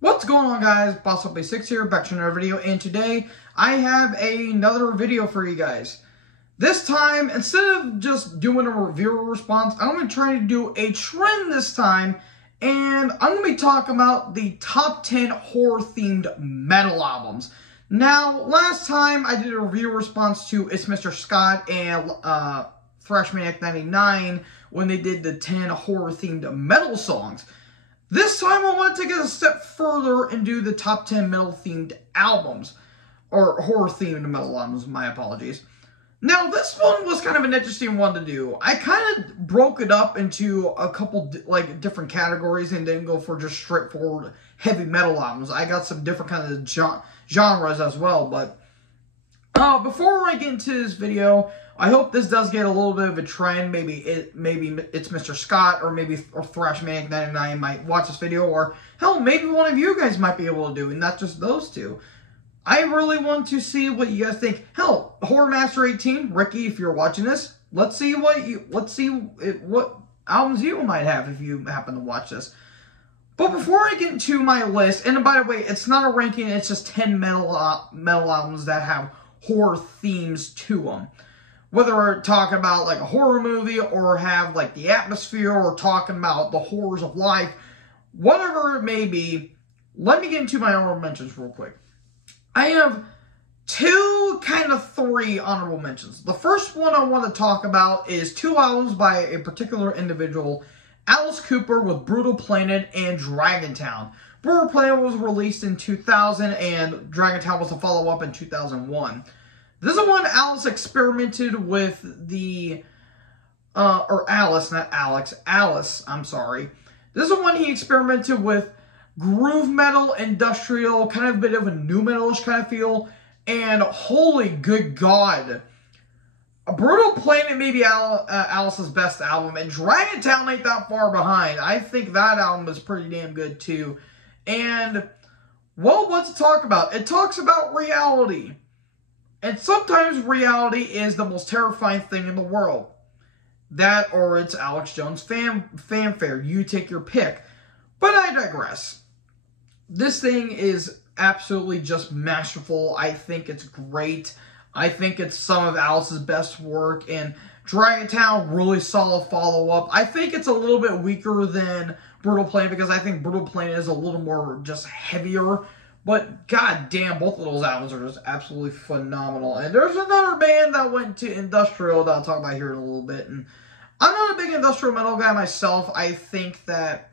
What's going on, guys? BossUp86 here, back to another video, and today I have another video for you guys. This time, instead of just doing a reviewer response, I'm going to try to do a trend this time, and I'm going to be talking about the top 10 horror-themed metal albums. Now, last time I did a review response to It's Mr. Scott and Thrashmaniac99 when they did the 10 horror-themed metal songs. This time I want to take it a step further and do the top 10 metal-themed albums. Or horror-themed metal albums, my apologies. Now, this one was kind of an interesting one to do. I kind of broke it up into a couple, different categories and didn't go for just straightforward heavy metal albums. I got some different kinds of genres as well, but before I get into this video, I hope this does get a little bit of a trend. Maybe it's Mr. Scott or Thrashmaniac99 might watch this video, or hell, maybe one of you guys might be able to do it, and not just those two. I really want to see what you guys think. Hell, Horror Master 18, Ricky, if you're watching this, let's see what albums you might have if you happen to watch this. But before I get into my list, and by the way, it's not a ranking, it's just 10 metal albums that have horror themes to them. Whether we're talking about like a horror movie or have like the atmosphere or talking about the horrors of life, whatever it may be, let me get into my honorable mentions real quick. I have three honorable mentions. The first one I want to talk about is two albums by a particular individual, Alice Cooper with Brutal Planet and Dragontown. Brutal Planet was released in 2000 and Dragontown was a follow-up in 2001. This is one Alice experimented with the, Alice, I'm sorry. This is one he experimented with groove metal, industrial, kind of a bit of a new metalish kind of feel, and holy good God. Brutal Planet may be Alice's best album, and Dragontown ain't that far behind. I think that album is pretty damn good too. And, well, what's it talk about? It talks about reality. And sometimes reality is the most terrifying thing in the world. That or it's Alex Jones fanfare. You take your pick. But I digress. This thing is absolutely just masterful. I think it's great. I think it's some of Alice's best work. And Dragontown, really solid follow-up. I think it's a little bit weaker than Brutal Planet because I think Brutal Planet is a little more just heavier. But goddamn, both of those albums are just absolutely phenomenal. And there's another band that went to industrial that I'll talk about here in a little bit. And I'm not a big industrial metal guy myself. I think that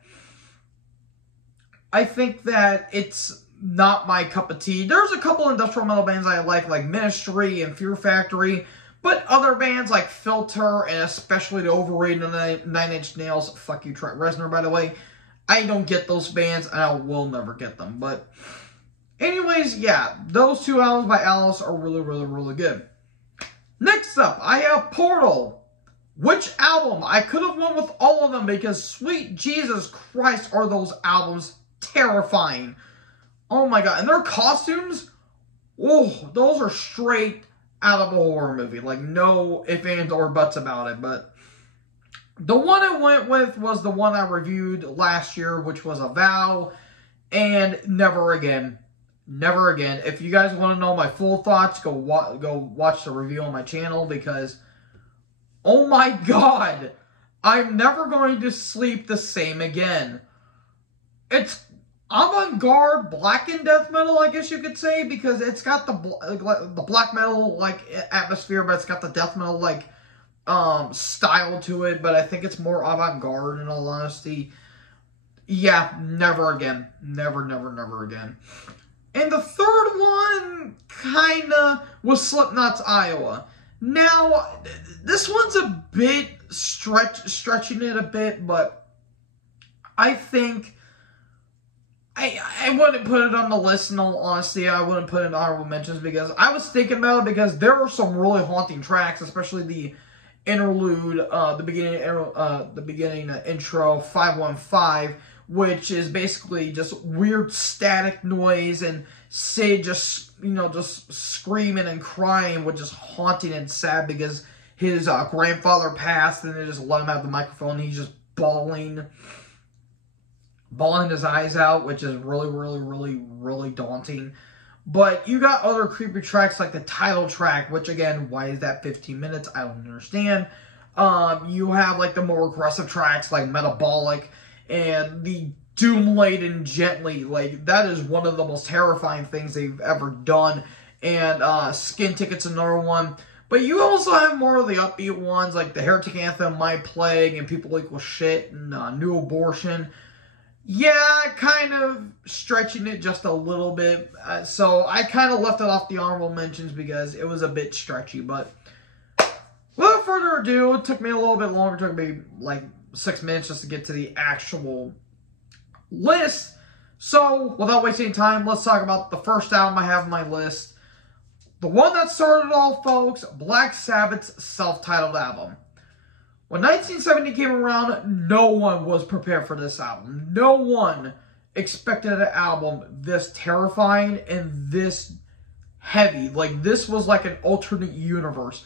it's not my cup of tea. There's a couple industrial metal bands I like Ministry and Fear Factory. But other bands like Filter and especially the overrated Nine Inch Nails, fuck you Trent Reznor by the way, I don't get those bands and I will never get them. But anyways, yeah, those two albums by Alice are really, really, really good. Next up, I have Portal. Which album? I could have went with all of them because sweet Jesus Christ are those albums terrifying. Oh my God, and their costumes, oh, those are straight out of a horror movie. Like, no ifs, ands, or buts about it. But the one I went with was the one I reviewed last year, which was Avow and Never Again. Never Again. If you guys want to know my full thoughts, go watch the review on my channel because, oh my God, I'm never going to sleep the same again. It's avant-garde black and death metal, I guess you could say, because it's got the black metal atmosphere, but it's got the death metal style to it. But I think it's more avant-garde in all honesty. Yeah, Never Again. Never, never, never again. And the third one, kinda, was Slipknot's Iowa. Now, this one's a bit stretching it a bit, but I think I wouldn't put it on the list in all honesty. I wouldn't put it in honorable mentions because I was thinking about it because there were some really haunting tracks, especially the interlude, the beginning intro 515, which is basically just weird static noise and Sid just screaming and crying, which is haunting and sad because his grandfather passed and they just let him have the microphone and he's just bawling. bawling his eyes out, which is really daunting. But you got other creepy tracks like the title track, which again, why is that 15 minutes? I don't understand. You have like the more aggressive tracks like Metabolic and the Doom-Laden Gently. Like, that is one of the most terrifying things they've ever done. And Skin Ticket's another one. But you also have more of the upbeat ones like the Heretic Anthem, My Plague, and People Equal Shit, and New Abortion. Yeah, kind of stretching it just a little bit. So I kind of left it off the honorable mentions because it was a bit stretchy. But without further ado, it took me a little bit longer. It took me like 6 minutes just to get to the actual list. So without wasting time, let's talk about the first album I have on my list. The one that started it all, folks, Black Sabbath's self-titled album. When 1970 came around, no one was prepared for this album. No one expected an album this terrifying and this heavy. Like, this was like an alternate universe.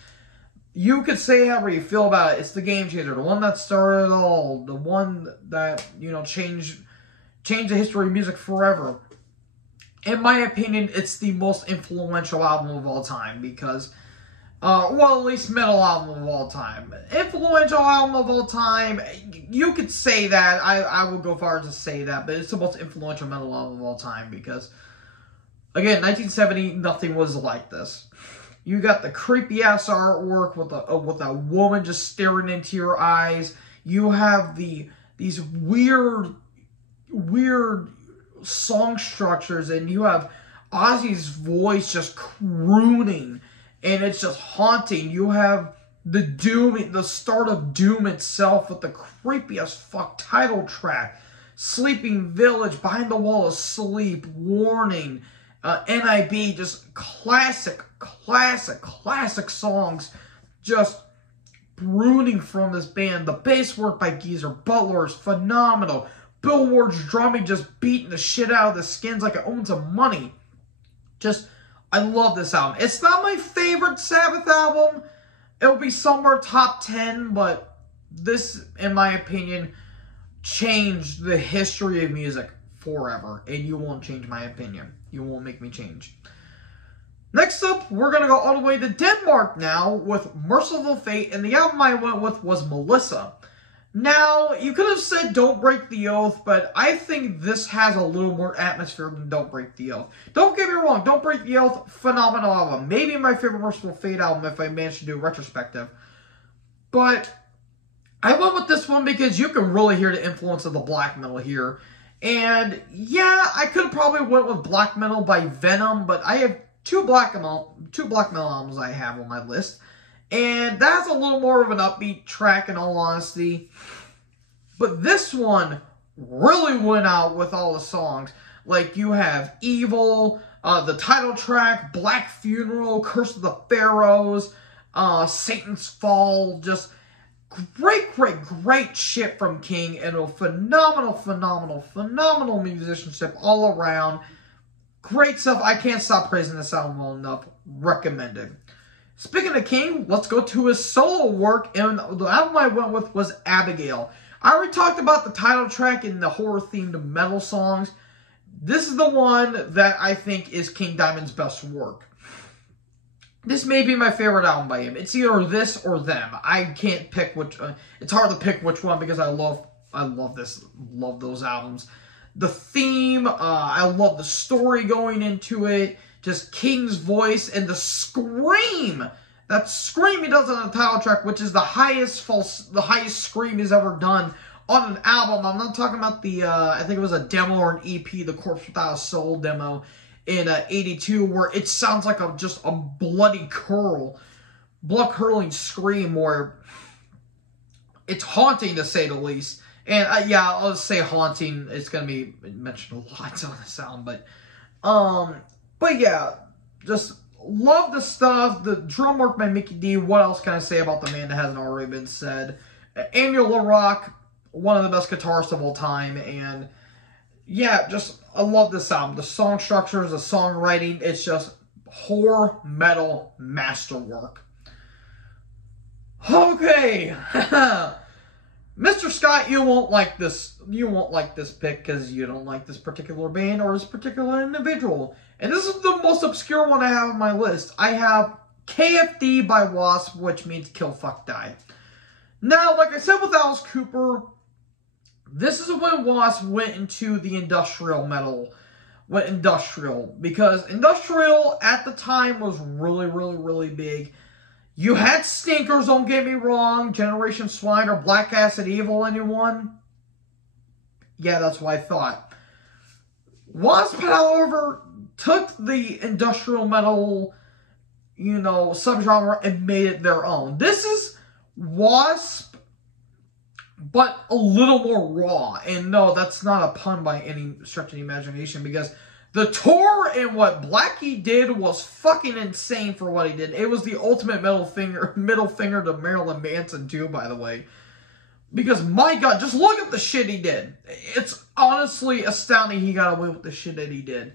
You could say however you feel about it. It's the game changer. The one that started it all. The one that, you know, changed the history of music forever. In my opinion, it's the most influential album of all time because... well, at least metal album of all time. Influential album of all time, you could say that. I will go far as to say that, but it's the most influential metal album of all time because, again, 1970, nothing was like this. You got the creepy-ass artwork with a woman just staring into your eyes. You have these weird song structures, and you have Ozzy's voice just crooning. And it's just haunting. You have the Doom, the start of Doom itself with the creepiest fuck title track. Sleeping Village, Behind the Wall of Sleep, Warning, NIB, just classic songs just brooding from this band. The bass work by Geezer Butler is phenomenal. Bill Ward's drumming just beating the shit out of the skins like it owns some money. I love this album. It's not my favorite Sabbath album. It'll be somewhere top 10, but this, in my opinion, changed the history of music forever. And you won't change my opinion. You won't make me change. Next up, we're going to go all the way to Denmark now with Merciful Fate. And the album I went with was Melissa. Now, you could have said Don't Break the Oath, but I think this has a little more atmosphere than Don't Break the Oath. Don't get me wrong, Don't Break the Oath, phenomenal album. Maybe my favorite Merciful Fate album if I manage to do a retrospective. But I went with this one because you can really hear the influence of the black metal here. And yeah, I could have probably went with Black Metal by Venom, but I have two black metal albums I have on my list. And that's a little more of an upbeat track in all honesty. But this one really went out with all the songs. Like you have Evil, the title track, Black Funeral, Curse of the Pharaohs, Satan's Fall. Just great shit from King. And a phenomenal musicianship all around. Great stuff. I can't stop praising this album well enough. Recommended. Speaking of King, let's go to his solo work, and the album I went with was Abigail. I already talked about the title track and the horror-themed metal songs. This is the one that I think is King Diamond's best work. This may be my favorite album by him. It's either this or them. I can't pick which. It's hard to pick which one because I love those albums. The theme, I love the story going into it. Just King's voice and the scream. That scream he does on the title track, which is the highest scream he's ever done on an album. I'm not talking about the, I think it was a demo or an EP, the Corpse Without a Soul demo in '82, where it sounds like just a blood curdling scream, where it's haunting to say the least. And yeah, I'll just say haunting. It's gonna be mentioned a lot on this album, But yeah, just love the stuff. The drum work by Mikkey Dee. What else can I say about the man that hasn't already been said? Emil LaRock, one of the best guitarists of all time. And yeah, I love this album. The song structures, the songwriting, it's just horror metal masterwork. Okay. Mr. Scott, you won't like this. You won't like this pick because you don't like this particular band or this particular individual. And this is the most obscure one I have on my list. I have KFD by Wasp, which means Kill Fuck Die. Now, like I said with Alice Cooper, this is when Wasp went into the industrial metal. Went industrial. Because industrial at the time was really, really, really big. You had stinkers, don't get me wrong. Generation Swine or Black Acid Evil, anyone? Yeah, that's what I thought. Wasp, however, took the industrial metal, subgenre and made it their own. This is Wasp, but a little more raw. And no, that's not a pun by any stretch of the imagination, because the tour and what Blackie did was fucking insane for what he did. It was the ultimate middle finger to Marilyn Manson too, by the way. Because, my God, just look at the shit he did. It's honestly astounding he got away with the shit that he did.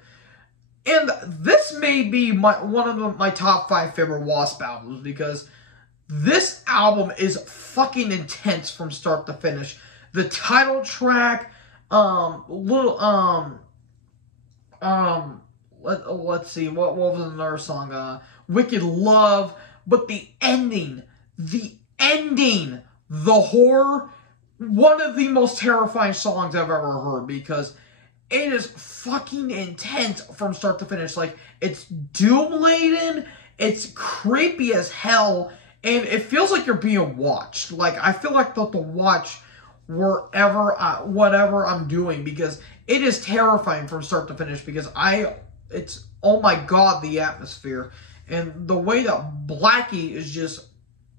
And this may be one of my top 5 favorite Wasp albums, because this album is fucking intense from start to finish. The title track, let's see, what was another song? Wicked Love. But the ending, the horror, one of the most terrifying songs I've ever heard, because it is fucking intense from start to finish. Like, it's doom-laden, it's creepy as hell, and it feels like you're being watched. Like, I feel like the watch whatever I'm doing, because it is terrifying from start to finish, because it's, oh my God, the atmosphere. And the way that Blackie is just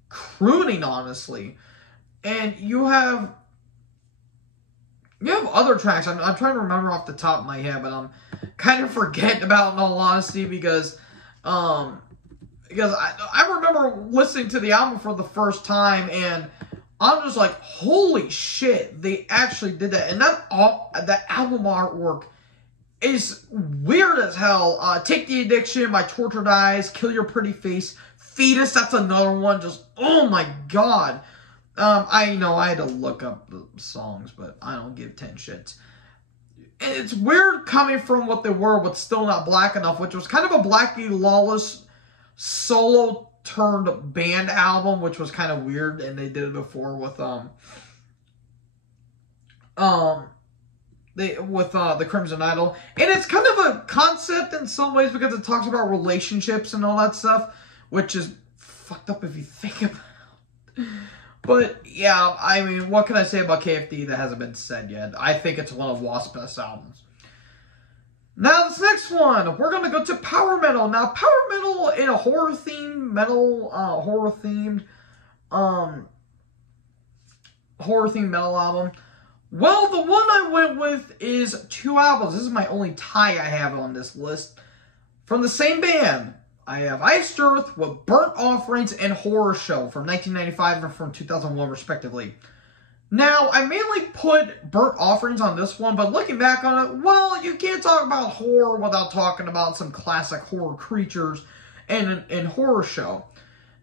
crooning, honestly. And you have other tracks. I'm trying to remember off the top of my head, but I'm kind of forgetting about, in all honesty, because I remember listening to the album for the first time, and I'm just like, holy shit, they actually did that. And that album artwork is weird as hell. Take the Addiction, My Tortured Eyes, Kill Your Pretty Face, Fetus, that's another one. Just, oh my God. I know I had to look up the songs, but I don't give 10 shits. And it's weird coming from what they were, but Still Not Black Enough, which was kind of a Blackie Lawless solo turned band album, which was kind of weird, and they did it before with the Crimson Idol. And it's kind of a concept in some ways, because it talks about relationships and all that stuff, which is fucked up if you think about it. But yeah, I mean, what can I say about KFD that hasn't been said yet? I think it's one of Wasp's best albums. Now, this next one, we're going to go to power metal. Now, power metal in a horror-themed metal album. Well, the one I went with is 2 albums. This is my only tie I have on this list. From the same band, I have Iced Earth with Burnt Offerings and Horror Show from 1995 and from 2001, respectively. Now, I mainly put Burnt Offerings on this one, but looking back on it, well, you can't talk about horror without talking about some classic horror creatures and Horror Show.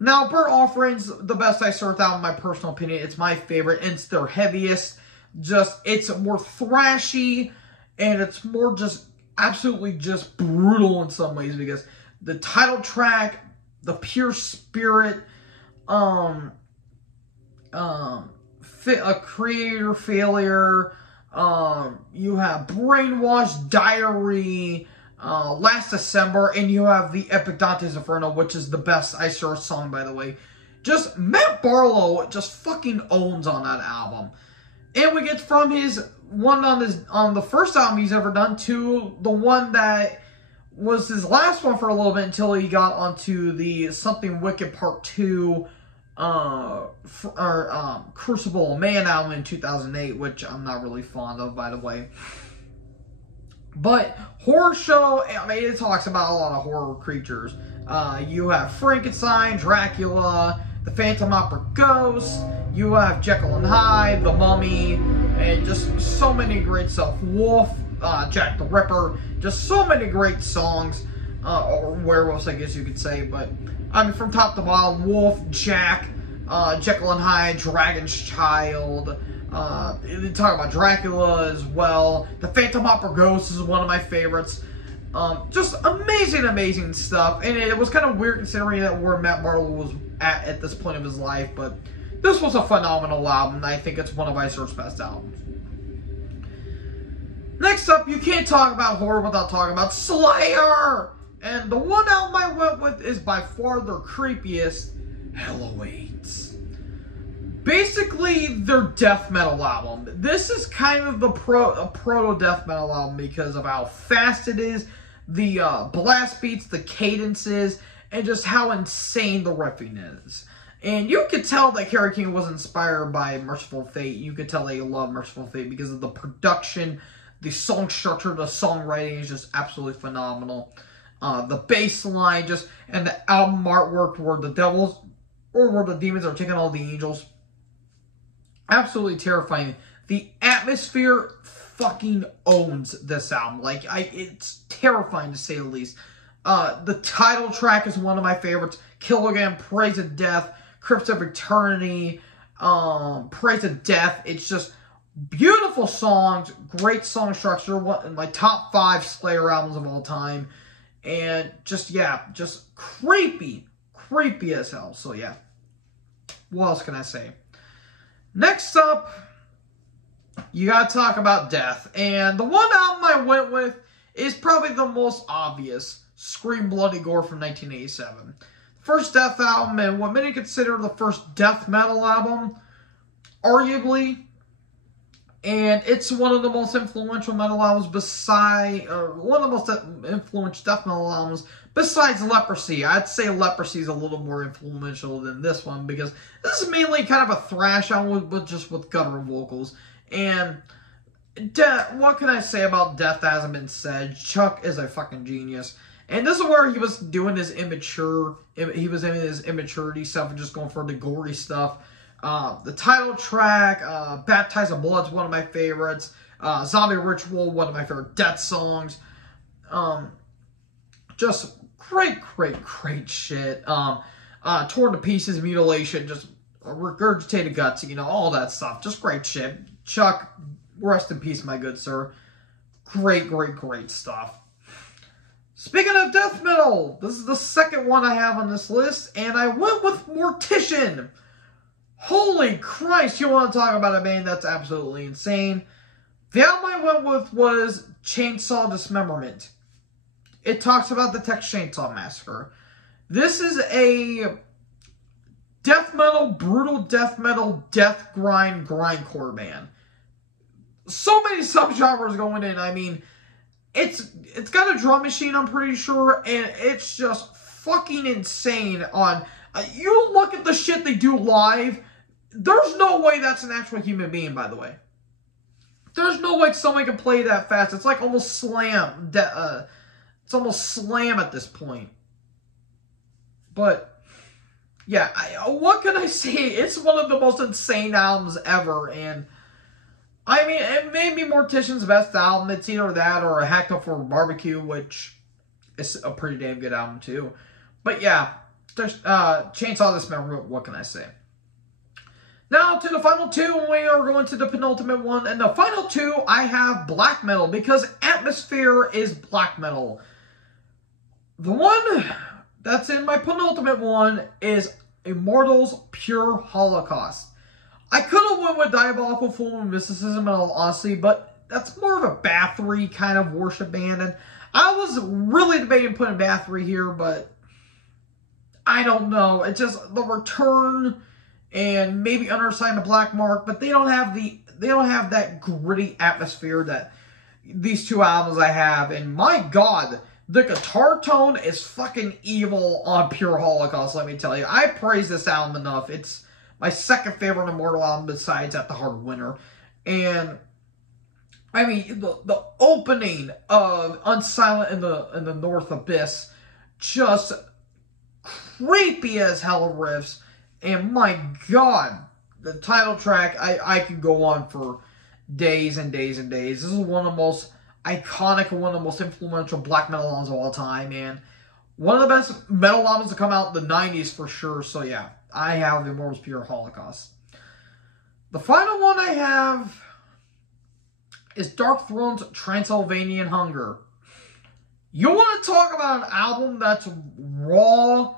Now, Burnt Offerings, the best Iced Earth album, in my personal opinion. It's my favorite, and it's their heaviest. It's more thrashy, and it's more just absolutely just brutal in some ways, because the title track, The Pure Spirit, A Creator Failure, you have Brainwash, Diary, Last December, and you have the epic Dante's Inferno, which is the best Iced Earth song, by the way. Just, Matt Barlow just fucking owns on that album. And we get from his one on the first album he's ever done to the one that was his last one for a little bit, until he got onto the Something Wicked Part 2 Crucible Man album in 2008, which I'm not really fond of, by the way. But Horror Show, I mean, it talks about a lot of horror creatures. You have Frankenstein, Dracula, the Phantom Opera Ghost, you have Jekyll and Hyde, the Mummy, and just so many great stuff. Wolf, Jack the Ripper, just so many great songs, or werewolves, I guess you could say. But I mean, from top to bottom, Wolf, Jack, Jekyll and Hyde, Dragon's Child. They talk about Dracula as well. The Phantom Opera Ghost is one of my favorites. Just amazing, amazing stuff. And it was kind of weird considering that where Matt Barlow was at this point of his life. But this was a phenomenal album. And I think it's one of Iser's best albums. Next up, you can't talk about horror without talking about Slayer. And the one album I went with is by far their creepiest, Hell Awaits. Basically, their death metal album. This is kind of the proto death metal album because of how fast it is, the blast beats, the cadences, and just how insane the riffing is. And you could tell that Kerry King was inspired by Merciful Fate. You could tell they love Merciful Fate because of the production, the song structure, the songwriting is just absolutely phenomenal. The bass line, just, and the album artwork where the devils, or where the demons are taking all the angels. Absolutely terrifying. The atmosphere fucking owns this album. Like, it's terrifying to say the least. The title track is one of my favorites. Kill Again, Praise of Death, Crypts of Eternity, Praise of Death. It's just beautiful songs, great song structure. One of my top 5 Slayer albums of all time. And just, yeah, just creepy as hell. So, yeah. What else can I say? Next up, you gotta talk about death. And the one album I went with is probably the most obvious. Scream Bloody Gore from 1987. First death album, and what many consider the first death metal album, arguably. And it's one of the most influential metal albums one of the most influential death metal albums besides Leprosy. I'd say Leprosy is a little more influential than this one because this is mainly kind of a thrash album with just with guttural vocals. And what can I say about Death that hasn't been said? Chuck is a fucking genius. And this is where he was doing his immaturity stuff and just going for the gory stuff. The title track, Baptized in Blood is one of my favorites. Zombie Ritual, one of my favorite death songs. Just great shit. Torn to Pieces, Mutilation, just regurgitated guts, you know, all that stuff. Just great shit. Chuck, rest in peace, my good sir. Great stuff. Speaking of death metal, this is the second one I have on this list, and I went with Mortician. Holy Christ, you want to talk about a band that's absolutely insane. The album I went with was Chainsaw Dismemberment. It talks about the Texas Chainsaw Massacre. This is a death metal, brutal death metal, death grind, grindcore band. So many subgenres going in. I mean, it's got a drum machine, I'm pretty sure, and it's just fucking insane on... you look at the shit they do live, there's no way that's an actual human being, by the way. There's no way somebody can play that fast. It's like almost slam. It's almost slam at this point. But, yeah, what can I say? It's one of the most insane albums ever, and... I mean, it may be Mortician's best album. It's either that or a Hacked Up for Barbecue, which is a pretty damn good album, too. But, yeah, there's Chainsaw Dismemberment, what can I say? Now, to the final two, and we are going to the penultimate one. And the final two, I have black metal, because Atmosphere is black metal. The one that's in my penultimate one is Immortals Pure Holocaust. I could have went with Diabolical Fool and Mysticism in all honesty, but that's more of a Bathory kind of worship band. And I was really debating putting Bathory here, but I don't know. It's just the Return and maybe Undersigned the Black Mark, but they don't have that gritty atmosphere that these two albums I have. And my God, the guitar tone is fucking evil on Pure Holocaust, let me tell you. I praise this album enough. It's my second favorite Immortal album besides At the Heart of Winter. And, I mean, the opening of Unsilent in the North Abyss, just creepy as hell riffs. And my God, the title track, I could go on for days and days and days. This is one of the most iconic and one of the most influential black metal albums of all time. And one of the best metal albums to come out in the 90s for sure. So yeah, I have Immortals Pure Holocaust. The final one I have is Darkthrone's Transylvanian Hunger. You want to talk about an album that's raw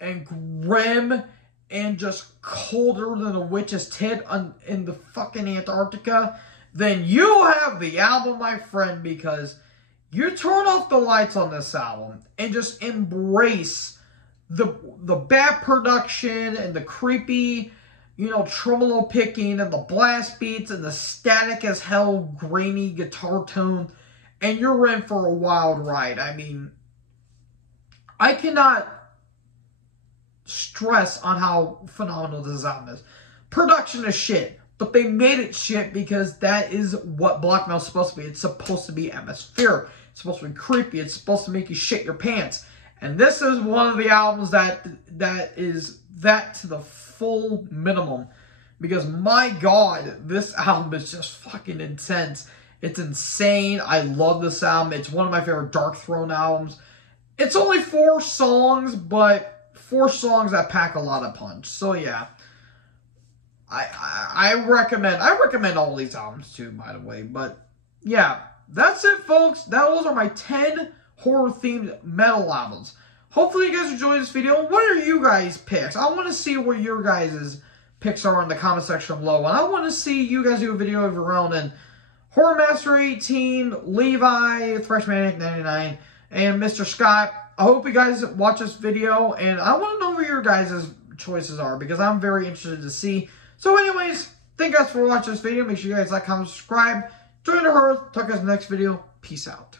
and grim and just colder than a witch's tit in the fucking Antarctica? Then you have the album, my friend, because you turn off the lights on this album and just embrace the bad production and the creepy, tremolo picking and the blast beats and the static as hell grainy guitar tone, and you're in for a wild ride. I mean, I cannot stress on how phenomenal this album is. Production is shit, but they made it shit because that is what black metal is supposed to be. It's supposed to be atmospheric. It's supposed to be creepy. It's supposed to make you shit your pants. And this is one of the albums that is that to the full minimum. Because my God, this album is just fucking intense. It's insane. I love this album. It's one of my favorite Darkthrone albums. It's only 4 songs, but 4 songs that pack a lot of punch. So yeah, I recommend all these albums too, by the way. But yeah, that's it, folks. Those are my 10 horror-themed metal albums. Hopefully you guys enjoyed this video. What are you guys' picks? I want to see what your guys' picks are in the comment section below. And I want to see you guys do a video of your own. And Horror Master 18, Levi, Freshman 99, and Mr. Scott. I hope you guys watch this video. And I want to know where your guys' choices are, because I'm very interested to see. So anyways, thank you guys for watching this video. Make sure you guys like, comment, subscribe. Join the herd. Talk to you guys in the next video. Peace out.